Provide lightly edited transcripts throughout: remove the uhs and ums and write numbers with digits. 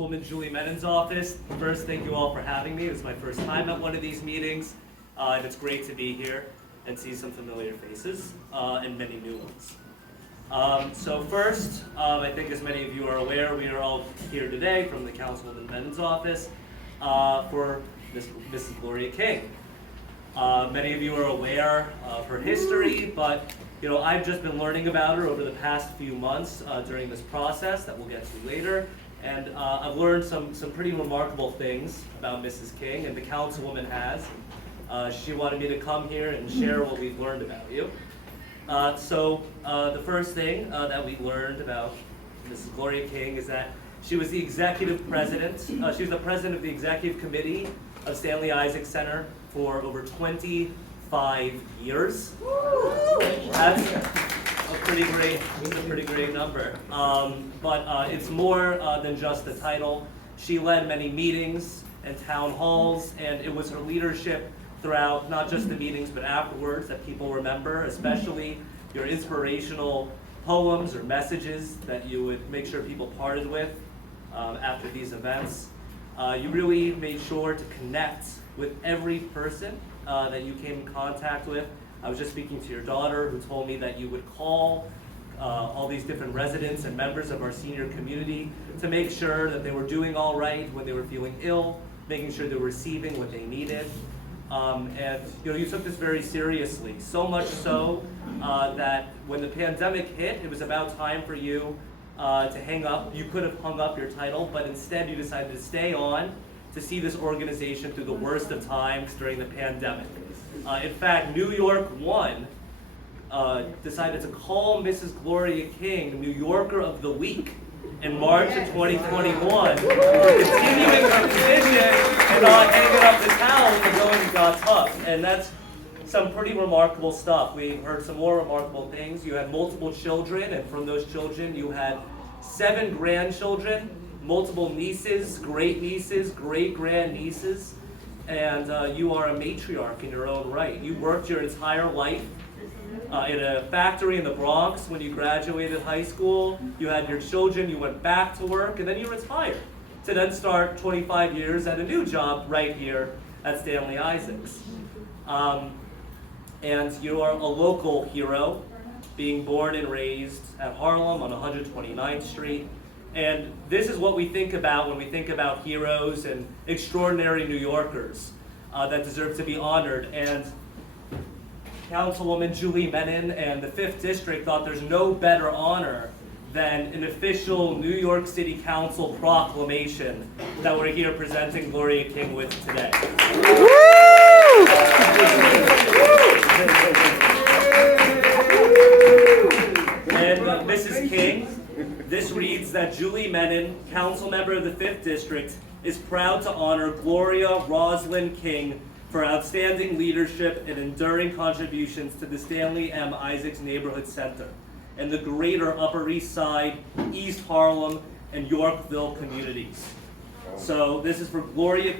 Woman Julie Menin's office. First, thank you all for having me. It was my first time at one of these meetings, and it's great to be here and see some familiar faces and many new ones. So first, I think as many of you are aware, we are all here today from the Councilwoman Menin's office for Mrs. Gloria King. Many of you are aware of her history, but I've just been learning about her over the past few months during this process that we'll get to later. And I've learned some pretty remarkable things about Mrs. King, and the Councilwoman has. She wanted me to come here and share what we've learned about you. So the first thing that we learned about Mrs. Gloria King is that she was the executive president. She was the president of the executive committee of Stanley Isaac Center for over 25 years. That's a pretty great number. But it's more than just the title. She led many meetings and town halls, and it was her leadership throughout not just the meetings but afterwards that people remember, especially your inspirational poems or messages that you would make sure people parted with after these events. You really made sure to connect with every person that you came in contact with. I was just speaking to your daughter, who told me that you would call all these different residents and members of our senior community to make sure that they were doing all right when they were feeling ill, making sure they were receiving what they needed. And you took this very seriously, so much so that when the pandemic hit, it was about time for you to hang up. You could have hung up your title, but instead you decided to stay on to see this organization through the worst of times during the pandemic. In fact, New York One decided to call Mrs. Gloria King New Yorker of the Week in March of 2021 for continuing her position and not hanging up the towel when the going got tough. And that's some pretty remarkable stuff. We heard some more remarkable things. You had multiple children, and from those children you had 7 grandchildren, multiple nieces, great-nieces, great-grand-nieces. And you are a matriarch in your own right. You worked your entire life in a factory in the Bronx when you graduated high school. You had your children, you went back to work, and then you retired to then start 25 years at a new job right here at Stanley Isaac's. And you are a local hero, being born and raised at Harlem on 129th Street. And this is what we think about when we think about heroes and extraordinary New Yorkers that deserve to be honored. And Councilwoman Julie Menin and the 5th District thought there's no better honor than an official New York City Council proclamation that we're here presenting Gloria King with today. And Mrs. King, this reads that Julie Menin, council member of the 5th District, is proud to honor Gloria Rosalynn King for outstanding leadership and enduring contributions to the Stanley M. Isaacs Neighborhood Center and the greater Upper East Side, East Harlem, and Yorkville communities. So this is for Gloria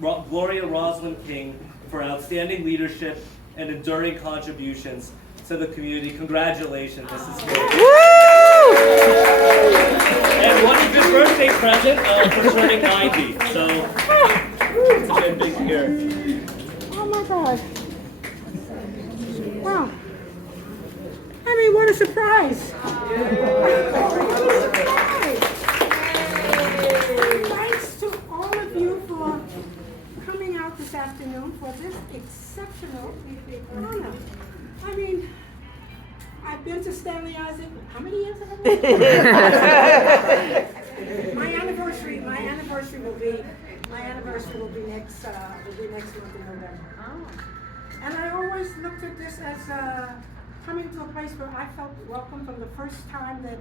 Rosalynn King for outstanding leadership and enduring contributions to the community. Congratulations, Mrs. King. And what is your birthday present for turning 90? So it's a big year. Oh my God. Wow. I mean, what a surprise. Thanks to all of you for coming out this afternoon for this exceptional honor. I mean, I've been to Stanley Isaac, how many years have I been? My anniversary will be next month in November. Oh. And I always looked at this as coming to a place where I felt welcome from the first time that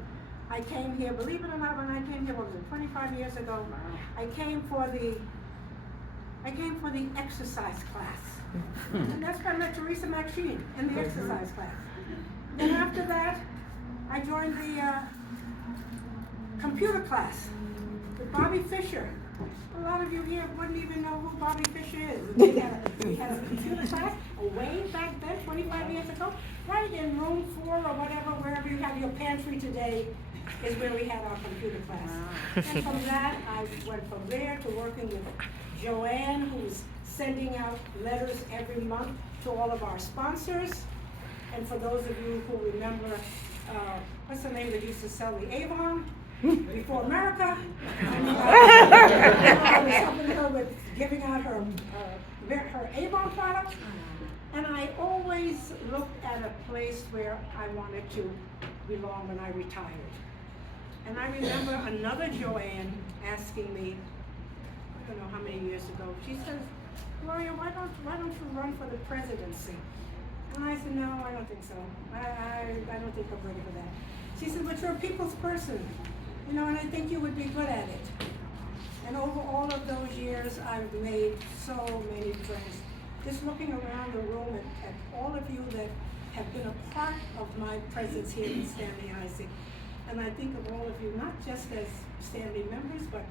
I came here. Believe it or not, when I came here, what was it, 25 years ago, I came for the exercise class. And that's where I met Teresa Maxine in the exercise class. And after that, I joined the computer class with Bobby Fisher. A lot of you here wouldn't even know who Bobby Fisher is. We had a computer class way back then, 25 years ago, right in room 4 or whatever, wherever you have your pantry today is where we had our computer class. And from that, I went from there to working with Joanne, who's sending out letters every month to all of our sponsors. And for those of you who remember, what's the name that used to sell the Avon? Before America. And, I was helping her with giving out her Avon product. And I always looked at a place where I wanted to belong when I retired. And I remember another Joanne asking me, I don't know how many years ago, she says, Gloria, why don't you run for the presidency? And I said, no, I don't think so. I don't think I'm ready for that. She said, but you're a people's person, you know, and I think you would be good at it. And over all of those years, I've made so many friends. Just looking around the room at all of you that have been a part of my presence here in Stanley Isaac. And I think of all of you, not just as Stanley members, but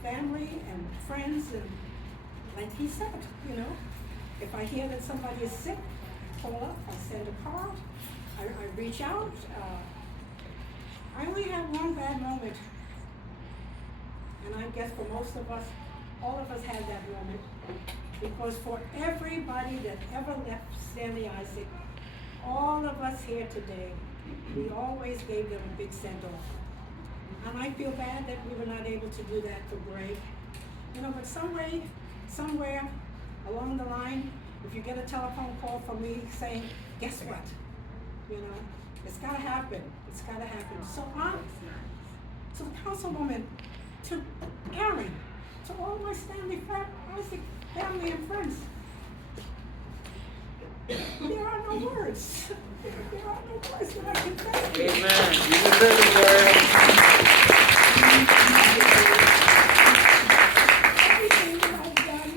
family and friends. And like he said, you know, if I hear that somebody is sick, I call up, I send a card, I reach out. I only had one bad moment. And I guess for most of us, all of us had that moment. Because for everybody that ever left Stanley Isaac, all of us here today, we always gave them a big send-off. And I feel bad that we were not able to do that for Greg. You know, but somewhere along the line, if you get a telephone call from me saying, guess what? You know, it's gotta happen. It's gotta happen. So to Councilwoman, to Aaron, to all my Stanley Isaac family and friends, there are no words. There are no words that I can thank you. Amen. You deserve it, Gloria. Everything that I've done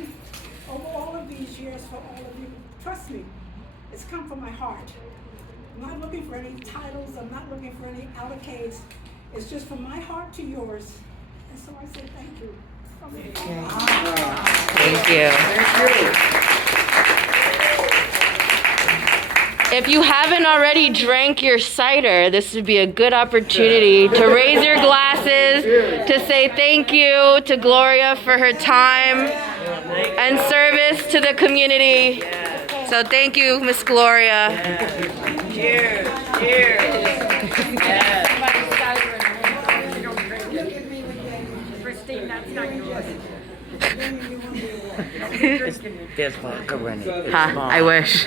over all of these years for all of you, trust me, it's come from my heart. I'm not looking for any titles. I'm not looking for any allocates. It's just from my heart to yours. And so I say thank you. Thank you. If you haven't already drank your cider, this would be a good opportunity to raise your glasses, to say thank you to Gloria for her time and service to the community. So thank you, Miss Gloria. Cheers. Cheers. There's vodka in it. Ha, I wish.